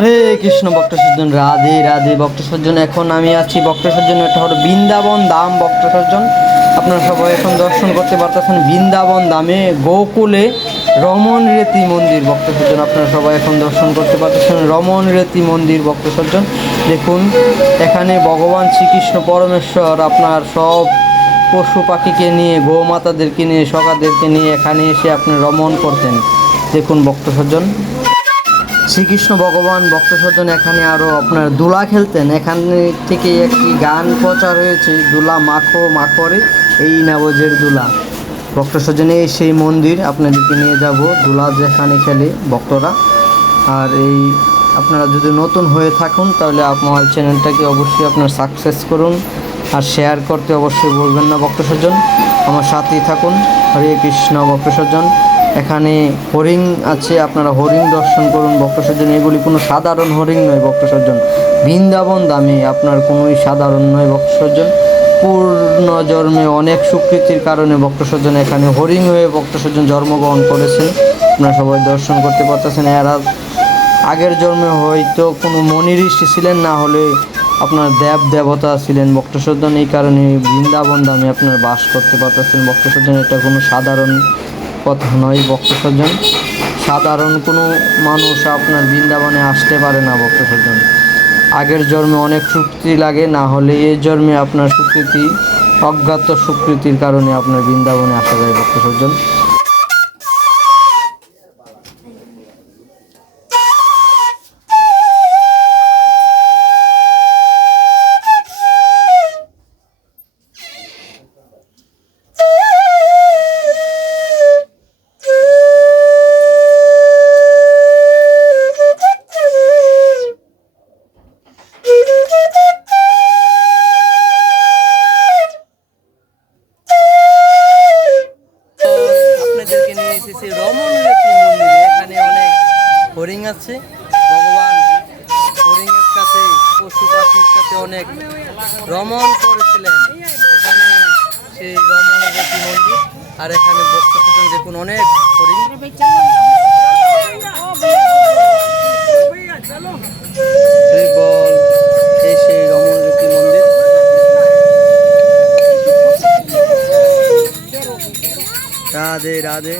হরে কৃষ্ণ ভক্ত সজ্জন, রাধে রাধে ভক্ত সজ্জন। এখন আমি আছি ভক্ত সজ্জন, এটা হলো বৃন্দাবন ধাম ভক্ত সজ্জন। আপনারা সবাই এখন দর্শন করতে পারতেছেন বৃন্দাবন ধামে গোকুলে রমন রেতি মন্দির ভক্ত সজ্জন। আপনারা সবাই এখন দর্শন করতে পারতেছেন রমন রেতি মন্দির ভক্ত সজ্জন। দেখুন এখানে ভগবান শ্রীকৃষ্ণ পরমেশ্বর আপনার সব পশু পাখিকে নিয়ে, গোমাতাদেরকে নিয়ে, সখাদেরকে নিয়ে এখানে এসে আপনি রমণ করতেন। দেখুন ভক্ত সজ্জন, শ্রীকৃষ্ণ ভগবান ভক্ত সজ্জন এখানে আরও আপনার দোলা খেলতেন। এখান থেকে একটি গান প্রচার হয়েছে, দোলা মাখো মাখরে এই নাবজের দোলা। ভক্ত সজ্জনে সেই মন্দির আপনাদেরকে নিয়ে যাব, দোলা যেখানে খেলে ভক্তরা। আর এই আপনারা যদি নতুন হয়ে থাকুন তাহলে আমার চ্যানেলটাকে অবশ্যই আপনার সাকসেস করুন আর শেয়ার করতে অবশ্যই বলবেন না ভক্ত সজ্জন। আমার সাথেই থাকুন। হরে কৃষ্ণ ভক্ত সজ্জন। এখানে হরিণ আছে, আপনারা হরিণ দর্শন করুন ভক্ত সজ্জন। এগুলি কোনো সাধারণ হরিণ নয় ভক্ত সজ্জন, বৃন্দাবন ধামে আপনার কোনোই সাধারণ নয় ভক্ত সজ্জন। পূর্ণ জন্মে অনেক সুকৃতির কারণে ভক্ত সজ্জন এখানে হরিণ হয়ে ভক্ত সজ্জন জন্মগ্রহণ করেছেন। আপনারা সবাই দর্শন করতে পারতেছেন। এরা আগের জন্মে হয়তো কোনো মনি ঋষি ছিলেন, না হলে আপনার দেব দেবতা ছিলেন ভক্ত সজ্জন। এই কারণে বৃন্দাবন ধামে আপনার বাস করতে পারতেছেন ভক্ত সজ্জন। এটা কোনো সাধারণ কথা নয় ভক্ত সজ্জন। সাধারণ কোনো মানুষ আপনার বৃন্দাবনে আসতে পারে না ভক্ত সজ্জন। আগের জন্মে অনেক সুকৃতি লাগে, না হলে এই জন্মে আপনার সুকৃতি, অজ্ঞাত সুকৃতির কারণে আপনার বৃন্দাবনে আসা যায় ভক্ত সজ্জন। আপনাদেরকে নিয়ে এসেছি রমন রেতি মন্দিরে। এখানে অনেক হরিণ আছে। ভগবান হরিণের সাথে, পশু পাখির সাথে অনেক রমণ করেছিলেন। এখানে সেই রমন রেতি মন্দির। আর এখানে ভক্ত সজ্জন দেখুন অনেক হরিণ। বল এই সেই রমন রেতি মন্দির। রাধে রাধে।